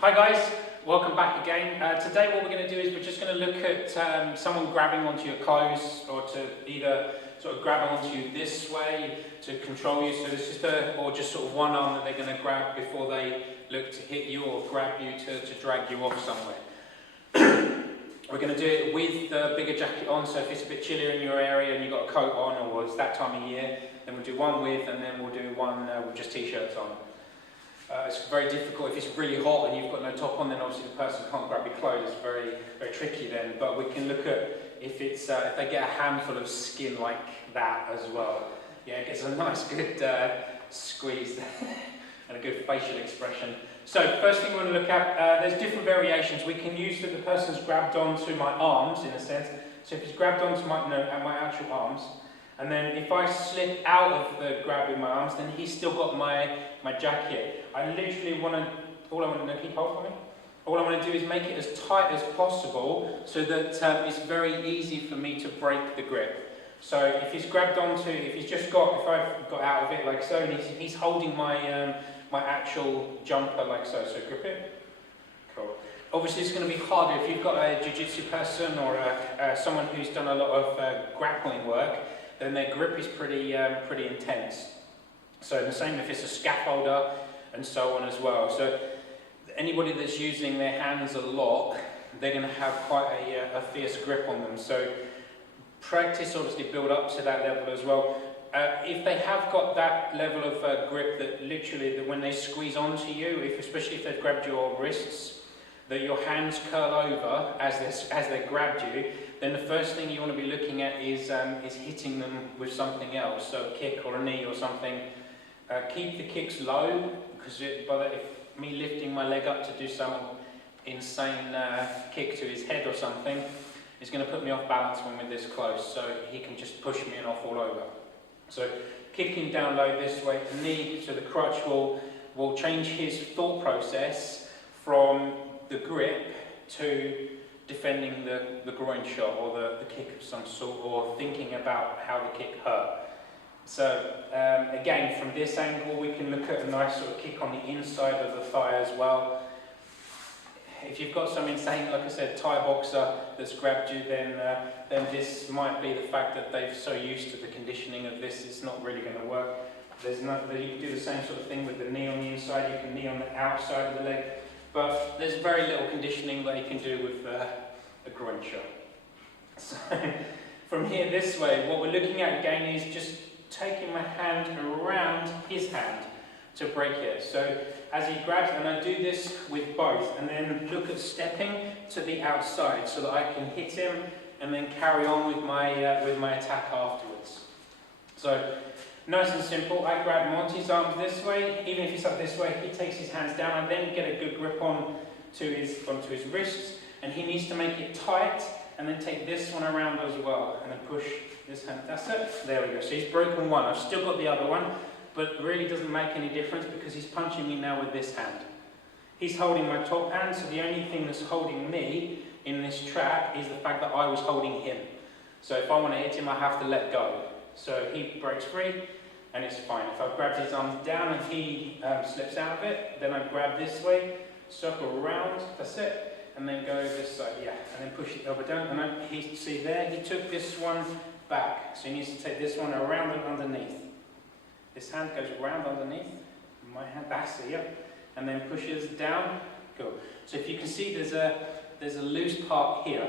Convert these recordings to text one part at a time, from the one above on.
Hi guys, welcome back again. Today what we're going to do is we're just going to look at someone grabbing onto your clothes, or to either sort of grab onto you this way to control you. So this is or just sort of one arm that they're going to grab before they look to hit you or grab you to drag you off somewhere. We're going to do it with the bigger jacket on, so if it's a bit chillier in your area and you've got a coat on, or it's that time of year, then we'll do one with, and then we'll do one with just t-shirts on. It's very difficult if it's really hot and you've got no top on, then obviously the person can't grab your clothes. It's very, very tricky then. But we can look at if it's if they get a handful of skin like that as well. Yeah, it gets a nice good squeeze and a good facial expression. So first thing we want to look at, there's different variations. We can use that the person's grabbed onto my arms in a sense. So if he's grabbed onto my actual arms, and then if I slip out of the grab with my arms, then he's still got my jacket. I literally want to, all I want to keep hold for me. All I want to do is make it as tight as possible so that it's very easy for me to break the grip. So if he's grabbed onto, if I've got out of it like so, and he's holding my my actual jumper like so, so grip it. Cool. Obviously it's going to be harder if you've got a jiu-jitsu person or someone who's done a lot of grappling work, then their grip is pretty intense. So the same if it's a scaffolder and so on as well. So anybody that's using their hands a lot, they're going to have quite a fierce grip on them. So practice obviously build up to that level as well. If they have got that level of grip that literally that when they squeeze onto you, especially if they've grabbed your wrists, that your hands curl over as they grabbed you, then the first thing you want to be looking at is hitting them with something else, so a kick or a knee or something. Keep the kicks low, because if me lifting my leg up to do some insane kick to his head or something is going to put me off balance when we're this close, so he can just push me and off all over. So kicking down low this way, the knee, so the crutch will change his thought process from the grip to defending the groin shot or the kick of some sort, or thinking about how the kick hurt. So again, from this angle we can look at a nice sort of kick on the inside of the thigh as well. If you've got some insane, like I said, Thai boxer that's grabbed you, then this might be the fact that they're so used to the conditioning of this, it's not really going to work. You can do the same sort of thing with the knee on the inside, you can knee on the outside of the leg, but there's very little conditioning that you can do with a groin shot. So from here this way, what we're looking at again is just taking my hand around his hand to break it. So as he grabs, and I do this with both, and then look at stepping to the outside so that I can hit him and then carry on with my attack afterwards. So nice and simple. I grab him onto his arms this way. Even if he's up this way, he takes his hands down. I then get a good grip onto his wrists, and he needs to make it tight, and then take this one around as well, and then push this hand. That's it. There we go. So he's broken one. I've still got the other one, but it really doesn't make any difference because he's punching me now with this hand. He's holding my top hand, so the only thing that's holding me in this trap is the fact that I was holding him. So if I want to hit him, I have to let go. So he breaks free, and it's fine. If I've grabbed his arms down and he slips out of it, then I grab this way, circle around, that's it, and then go this side, yeah, and then push the elbow down. And see there, he took this one back, so he needs to take this one around and underneath. This hand goes around underneath, my hand, that's it, yep, and then pushes down, go. So if you can see there's a loose part here,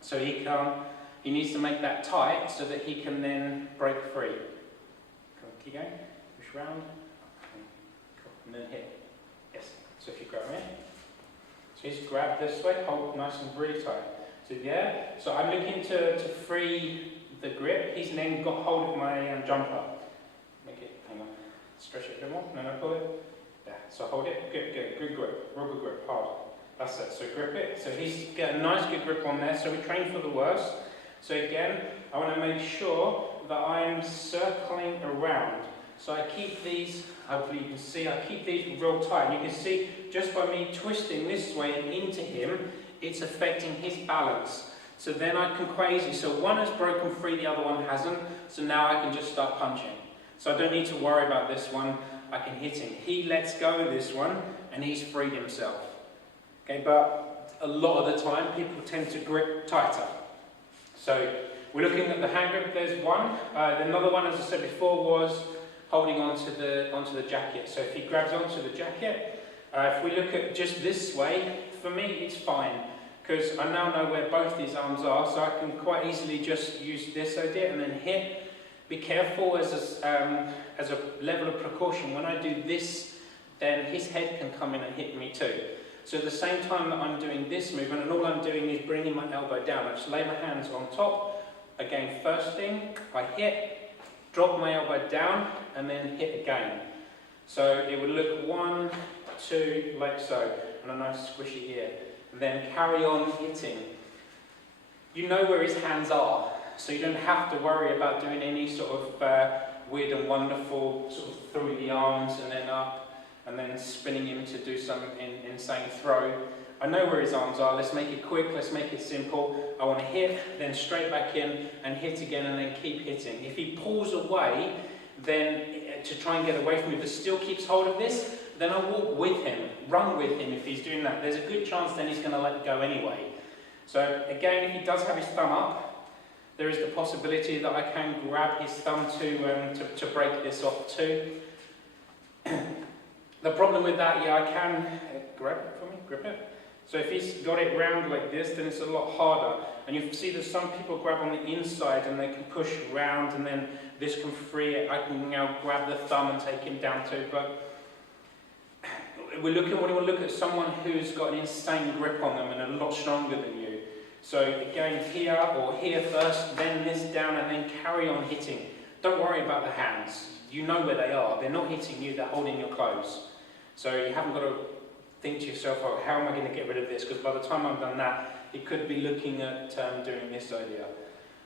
so he needs to make that tight so that he can then break free. Keep going, push round, and then hit. Yes, so if you grab me, so he's grabbed this way, hold nice and really tight. So yeah, so I'm looking to free the grip, he's then got hold of my jumper. Make it, hang on, stretch it a bit more, no, pull it. There, so hold it, good grip, real good grip, hard. That's it, so grip it. So he's got a nice good grip on there, so we train for the worst. So again, I want to make sure that I'm circling around. So I keep these, hopefully you can see, I keep these real tight. You can see, just by me twisting this way and into him, it's affecting his balance. So then I can quite easily, so one has broken free, the other one hasn't, so now I can just start punching. So I don't need to worry about this one. I can hit him. He lets go of this one, and he's freed himself. Okay, but a lot of the time, people tend to grip tighter. So we're looking at the hand grip. There's one. Another one, as I said before, was holding onto the jacket. So if he grabs onto the jacket, if we look at just this way, for me it's fine, because I now know where both these arms are, so I can quite easily just use this idea and then hit. Be careful as a level of precaution. When I do this, then his head can come in and hit me too. So at the same time that I'm doing this movement, and all I'm doing is bringing my elbow down, I just lay my hands on top. Again, first thing, I hit, drop my elbow down, and then hit again. So it would look 1, 2, like so, and a nice squishy here. And then carry on hitting. You know where his hands are, so you don't have to worry about doing any sort of weird and wonderful sort of through the arms and then up, and then spinning him to do some insane throw. I know where his arms are. Let's make it quick, let's make it simple. I want to hit, then straight back in, and hit again, and then keep hitting. If he pulls away, then to try and get away from me, but still keeps hold of this, then I walk with him, run with him if he's doing that. There's a good chance then he's going to let go anyway. So again, if he does have his thumb up, there is the possibility that I can grab his thumb to break this off too. The problem with that, yeah, I can grab it for me, grip it. So if he's got it round like this, then it's a lot harder. And you see that some people grab on the inside and they can push round, and then this can free it. I can now grab the thumb and take him down too. But we want to look at someone who's got an insane grip on them and a lot stronger than you. So again, here or here first, then this down, and then carry on hitting. Don't worry about the hands. You know where they are. They're not hitting you, they're holding your clothes. So you haven't got to think to yourself, oh, how am I going to get rid of this? Because by the time I've done that, it could be looking at doing this idea.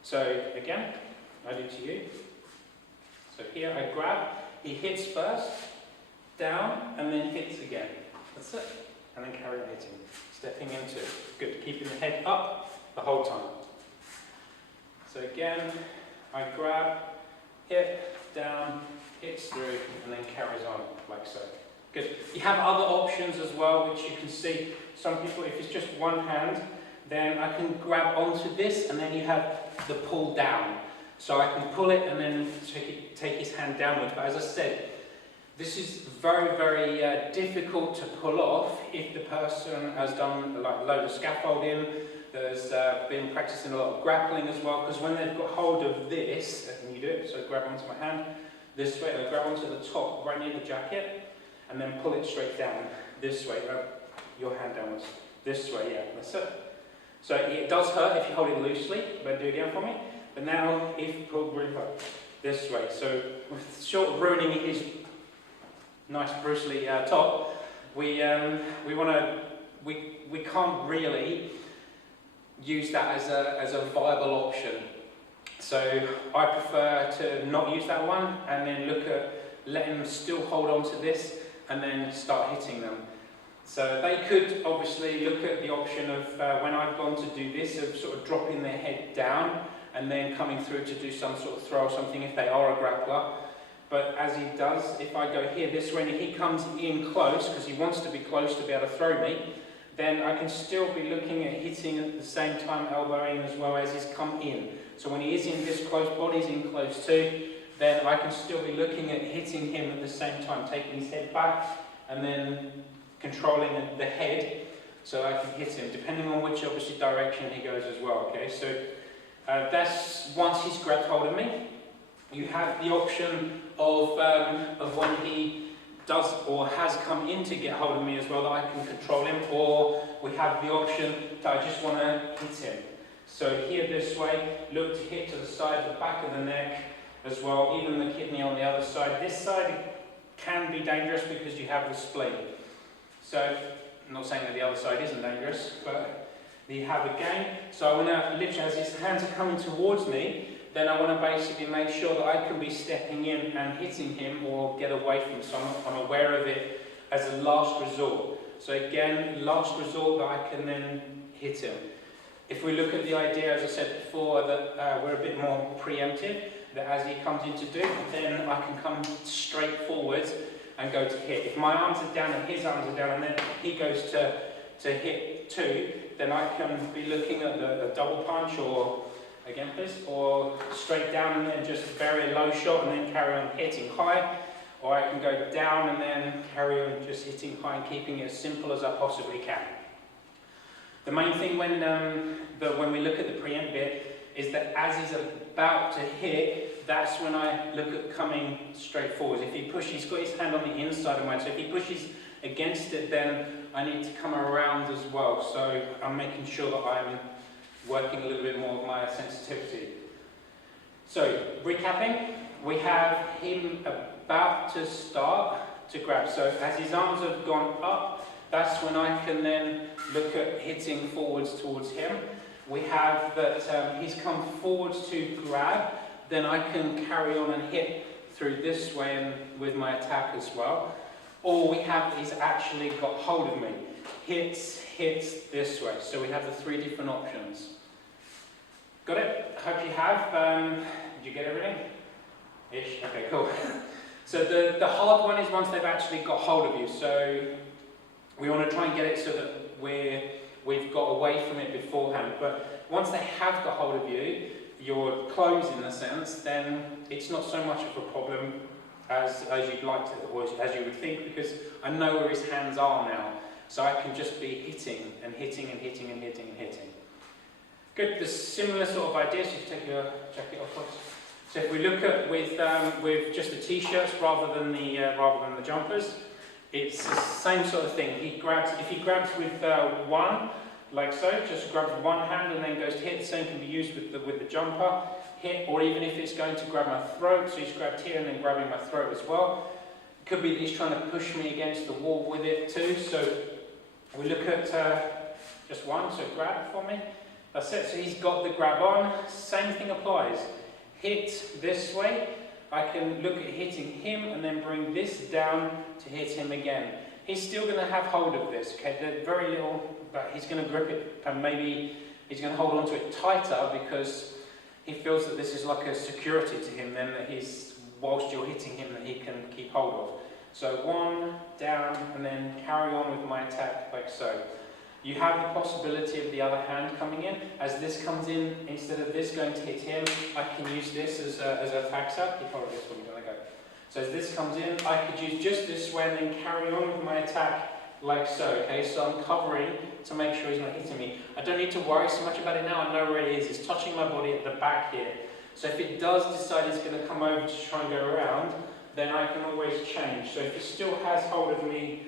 So again, I do to you. So here I grab, he hits first, down, and then hits again. That's it. And then carry on hitting. Stepping into it. Good. Keeping the head up the whole time. So again, I grab, hit, down, hits through, and then carries on like so. Good. You have other options as well, which you can see. Some people, if it's just one hand, then I can grab onto this, and then you have the pull down. So I can pull it and then take his hand downwards. But as I said, this is very, very difficult to pull off if the person has done like a load of scaffolding, there's been practicing a lot of grappling as well, because when they've got hold of this, and you do it, so grab onto my hand, this way, I grab onto the top, right near the jacket, and then pull it straight down, this way, your hand downwards, this way, yeah, that's it. So it does hurt if you hold it loosely, but do it again for me. But now, if you pull really hard, this way, so short of ruining his nice Bruce Lee top, we can't really use that as a viable option. So I prefer to not use that one, and then look at letting them still hold on to this, and then start hitting them. So they could obviously look at the option of when I've gone to do this, of sort of dropping their head down and then coming through to do some sort of throw or something if they are a grappler. But as he does, if I go here this way and he comes in close, because he wants to be close to be able to throw me, then I can still be looking at hitting at the same time, elbowing as well as he's come in. So when he is in this close, body's in close too, then I can still be looking at hitting him at the same time, taking his head back and then controlling the head so I can hit him, depending on which obviously direction he goes as well, okay? So that's once he's grabbed hold of me. You have the option of when he does or has come in to get hold of me as well, that I can control him, or we have the option that I just want to hit him. So here this way, look to hit to the side, the back of the neck as well, even the kidney on the other side. This side can be dangerous because you have the spleen. So I'm not saying that the other side isn't dangerous, but you have again. So I want to literally, as his hands are coming towards me, then I want to basically make sure that I can be stepping in and hitting him or get away from him. So I'm aware of it as a last resort. So again, last resort that I can then hit him. If we look at the idea, as I said before, that we're a bit more preemptive, that as he comes in to do, then I can come straight forward and go to hit. If my arms are down and his arms are down and then he goes to hit too, then I can be looking at the double punch, or again please, or straight down and then just very low shot and then carry on hitting high, or I can go down and then carry on just hitting high and keeping it as simple as I possibly can. The main thing when we look at the preempt bit is that as he's about to hit, that's when I look at coming straight forward. If he pushes, he's got his hand on the inside of mine, so if he pushes against it, then I need to come around as well. So I'm making sure that I'm working a little bit more of my sensitivity. So recapping, we have him about to start to grab. So as his arms have gone up, that's when I can then look at hitting forwards towards him. We have that he's come forwards to grab, then I can carry on and hit through this way and with my attack as well. Or we have he's actually got hold of me. Hits this way. So we have the three different options. Got it? Hope you have. Did you get everything? Ish? Okay, cool. So the hard one is once they've actually got hold of you. So we want to try and get it so that we've got away from it beforehand. But once they have got hold of you, you're closed in a sense, then it's not so much of a problem as you'd like to, or as you would think, because I know where his hands are now. So I can just be hitting and hitting and hitting and hitting and hitting. Good, the similar sort of idea, so you take your jacket off first. So if we look at with just the t-shirts rather than the jumpers, it's the same sort of thing. If he grabs with one, like so, just grabs one hand and then goes to hit. The same can be used with the jumper, hit, or even if it's going to grab my throat, so he's grabbed here and then grabbing my throat as well. It could be that he's trying to push me against the wall with it too. So we look at just one, so grab for me. That's it, so he's got the grab on. Same thing applies. Hit this way. I can look at hitting him and then bring this down to hit him again. He's still going to have hold of this, okay? They're very little, but he's going to grip it and maybe he's going to hold on to it tighter because he feels that this is like a security to him then that he's, whilst you're hitting him, that he can keep hold of. So one, down, and then carry on with my attack like so. You have the possibility of the other hand coming in. As this comes in, instead of this going to hit him, I can use this as a taxa. Keep hold of this for me, don't let go. So as this comes in, I could use just this way and then carry on with my attack like so, okay? So I'm covering to make sure he's not hitting me. I don't need to worry so much about it now. I know where it is. It's touching my body at the back here. So if it does decide it's going to come over to try and go around, then I can always change. So if it still has hold of me,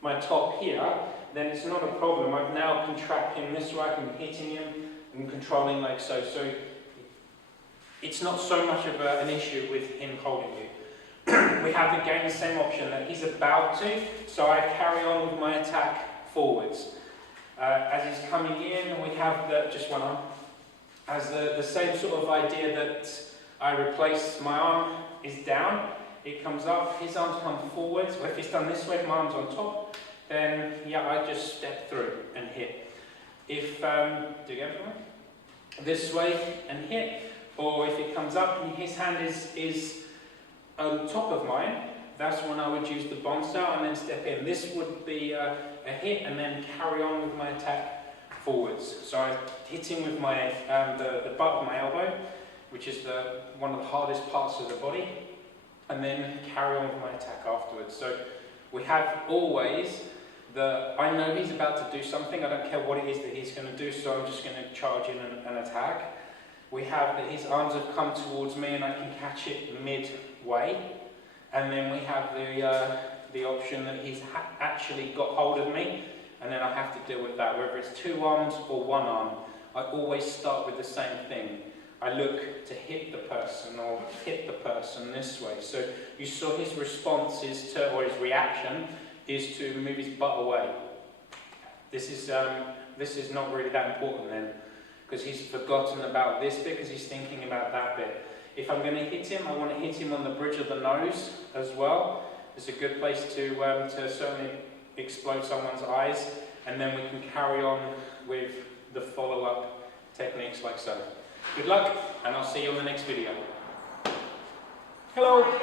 my top here, then it's not a problem. I've now contracted him this way, I'm hitting him and controlling like so. So it's not so much of an issue with him holding you. We have again the same option that he's about to, so I carry on with my attack forwards. As he's coming in, we have just one arm. As the same sort of idea that I replace my arm is down, it comes up, his arms come forwards. Well, if it's done this way, my arm's on top, then yeah, I just step through and hit. If, do you get it? This way and hit, or if it comes up and his hand is on top of mine, that's when I would use the bonsa and then step in. This would be a hit and then carry on with my attack forwards. So I hit him with my the butt of my elbow, which is one of the hardest parts of the body, and then carry on with my attack afterwards. So we have always I know he's about to do something, I don't care what it is that he's going to do, so I'm just going to charge in and attack. We have that his arms have come towards me and I can catch it midway. And then we have the option that he's actually got hold of me, and then I have to deal with that. Whether it's two arms or one arm, I always start with the same thing. I look to hit the person or hit the person this way. So you saw his response or his reaction is to move his butt away. This is not really that important then, because he's forgotten about this bit because he's thinking about that bit. If I'm going to hit him, I want to hit him on the bridge of the nose as well. It's a good place to certainly explode someone's eyes, and then we can carry on with the follow-up techniques like so. Good luck, and I'll see you on the next video. Hello. Sorry,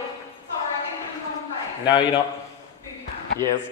I think I'm playing. No, you're not. Yes.